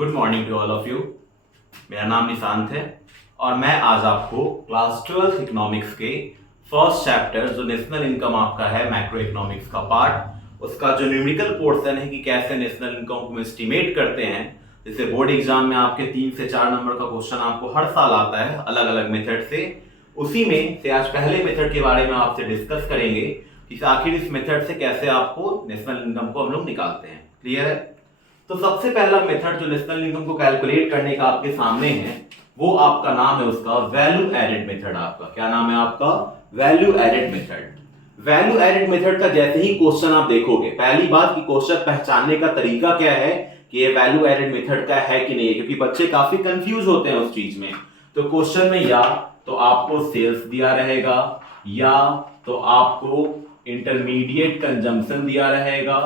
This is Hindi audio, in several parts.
Good morning to all of you. मेरा नाम निशांत है और मैं आज आपको क्लास 12 इकोनॉमिक्स के फर्स्ट चैप्टर जो नेशनल इनकम आपका है मैक्रो इकोनॉमिक्स का पार्ट, उसका जो न्यूमेरिकल पोर्शन है कि कैसे नेशनल इनकम को एस्टिमेट करते हैं। जैसे बोर्ड एग्जाम में आपके 3 से 4 नंबर का क्वेश्चन आपको हर साल आता है अलग अलग मेथड से, उसी में से आज पहले मेथड के बारे में आपसे डिस्कस करेंगे कि आखिर इस मेथड से कैसे आपको नेशनल इनकम को हम लोग निकालते हैं। क्लियर है? तो सबसे पहला मेथड जो नेशनल इनकम को कैलकुलेट करने का आपके सामने है वो आपका नाम है उसका वैल्यू एडेड मेथड। आपका क्या नाम है? आपका value added method. Value added method का जैसे ही क्वेश्चन आप देखोगे, पहली बात कि क्वेश्चन पहचानने का तरीका क्या है कि ये वैल्यू एडेड मेथड का है कि नहीं है, क्योंकि बच्चे काफी कंफ्यूज होते हैं उस चीज में। तो क्वेश्चन में या तो आपको सेल्स दिया रहेगा या तो आपको इंटरमीडिएट कंजम्पशन दिया रहेगा,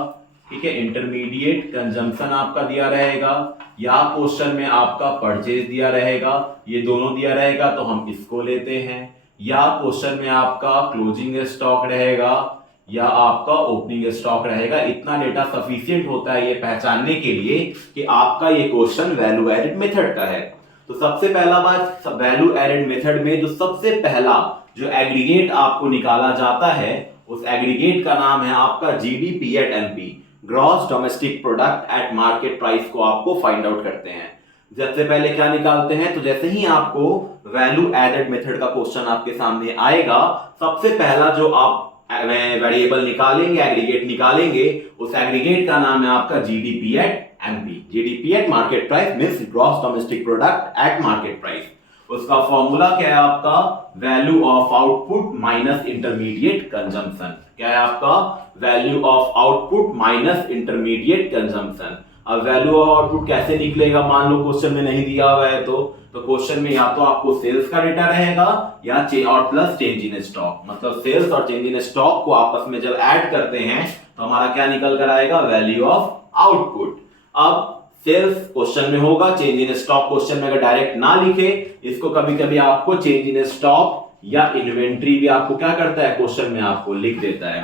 ठीक है, इंटरमीडिएट कंजम्पशन आपका दिया रहेगा, या क्वेश्चन में आपका परचेज दिया रहेगा, ये दोनों दिया रहेगा तो हम इसको लेते हैं, या क्वेश्चन में आपका क्लोजिंग स्टॉक रहेगा या आपका ओपनिंग स्टॉक रहेगा। इतना डेटा सफिशिएंट होता है ये पहचानने के लिए कि आपका ये क्वेश्चन वैल्यू एडेड मेथड का है। तो सबसे पहला बात, वैल्यू एडेड मेथड में जो सबसे पहला जो एग्रीगेट आपको निकाला जाता है उस एग्रीगेट का नाम है आपका GDP at MP, gross domestic product at market price को आपको फाइंड आउट करते हैं। सबसे पहले क्या निकालते हैं, तो जैसे ही आपको वैल्यू एडेड मेथड का क्वेश्चन आपके सामने आएगा, सबसे पहला जो आप वेरिएबल निकालेंगे, एग्रीगेट निकालेंगे, उस एग्रीगेट का नाम है आपका GDP at MP, GDP at market price means gross domestic product at market price. उसका फॉर्मूला क्या है? आपका value of output minus intermediate consumption. क्या है आपका? Value of output minus intermediate consumption. अब वैल्यू ऑफ आउटपुट कैसे निकलेगा? मान लो क्वेश्चन में नहीं दिया हुआ है तो क्वेश्चन में या तो आपको सेल्स का डेटा रहेगा या और प्लस चेंज इन स्टॉक, मतलब सेल्स और चेंज इन स्टॉक को आपस में जब ऐड करते हैं तो हमारा क्या निकल कर आएगा? Value of output. अब सेल्स क्वेश्चन में होगा, चेंज इन स्टॉक क्वेश्चन में अगर डायरेक्ट ना लिखे, इसको कभी कभी आपको चेंज इन स्टॉक या इन्वेंट्री भी आपको क्या करता है क्वेश्चन में आपको लिख देता है।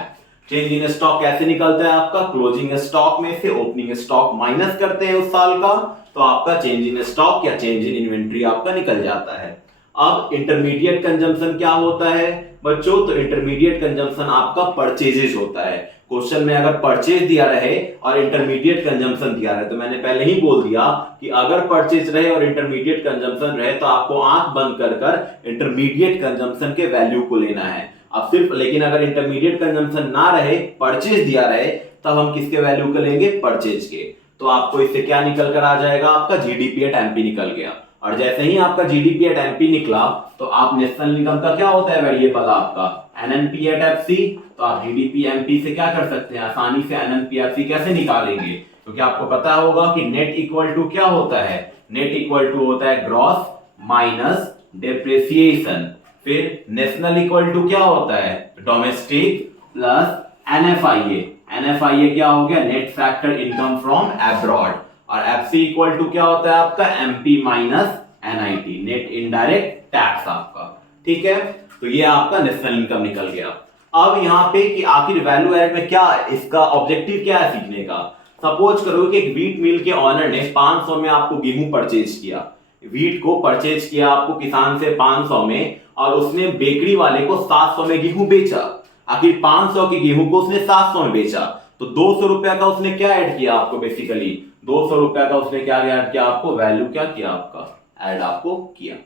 चेंज इन स्टॉक कैसे निकलता है? आपका क्लोजिंग स्टॉक में से ओपनिंग स्टॉक माइनस करते हैं उस साल का, तो आपका चेंज इन स्टॉक या चेंज इन इन्वेंट्री आपका निकल जाता है। अब इंटरमीडिएट कंजम्पशन क्या होता है बच्चों? तो इंटरमीडिएट कंजम्पशन आपका परचेजेज होता है। क्वेश्चन में अगर परचेज दिया रहे और इंटरमीडिएट कंजम्पशन दिया रहे, तो मैंने पहले ही बोल दिया कि अगर परचेज रहे और इंटरमीडिएट कंजम्पशन रहे तो आपको आंख बंद कर कर इंटरमीडिएट कंजम्पशन के वैल्यू को लेना है। अब सिर्फ लेकिन अगर इंटरमीडिएट कंजम्पशन ना रहे, परचेज दिया रहे, तब हम किसके वैल्यू को लेंगे? परचेज के। तो आपको इससे क्या निकल कर आ जाएगा? आपका जीडीपी एट एमपी निकल गया। और जैसे ही आपका जीडीपी एट एमपी निकला तो आप नेशनल इनकम का क्या होता है वेरिएबल आपका? NNP at FC. तो आप जीडीपी एमपी से क्या कर सकते हैं? आसानी से एनएनपी एफसी कैसे निकालेंगे? क्योंकि आपको पता होगा कि नेट इक्वल टू क्या होता है? नेट इक्वल टू होता है ग्रॉस माइनस डेप्रिसिएशन। फिर नेशनल इक्वल टू क्या होता है? Domestic plus NFIA. एनएफआईए क्या हो गया? Net factor income from abroad. और एफसी इक्वल टू क्या होता है आपका? MP minus NIT, net indirect tax आपका। ठीक है, तो ये आपका नेशनल इनकम निकल गया। अब यहाँ पे कि आखिर वैल्यू एड में क्या इसका ऑब्जेक्टिव क्या है सीखने का? सपोज करो कि एक व्हीट मिल के ऑनर ने 500 में आपको गेहूं परचेज किया, व्हीट को परचेज किया आपको किसान से 500 में, और उसने बेकरी वाले को 700 में गेहूं बेचा। आखिर 500 के गेहूं को उसने 700 में बेचा, तो 200 रुपया का उसने क्या ऐड किया आपको? बेसिकली 200 रुपया का उसने क्या ऐड किया आपको? वैल्यू क्या किया आपका? ऐड आपको किया।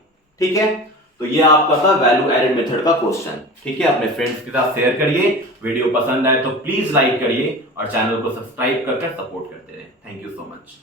ठीक है, तो ये आपका था वैल्यू एडेड मेथड का क्वेश्चन। ठीक है, अपने फ्रेंड्स के साथ शेयर करिए, वीडियो पसंद आए तो प्लीज लाइक करिए और चैनल को सब्सक्राइब कर सपोर्ट करते रहे। Thank you so much.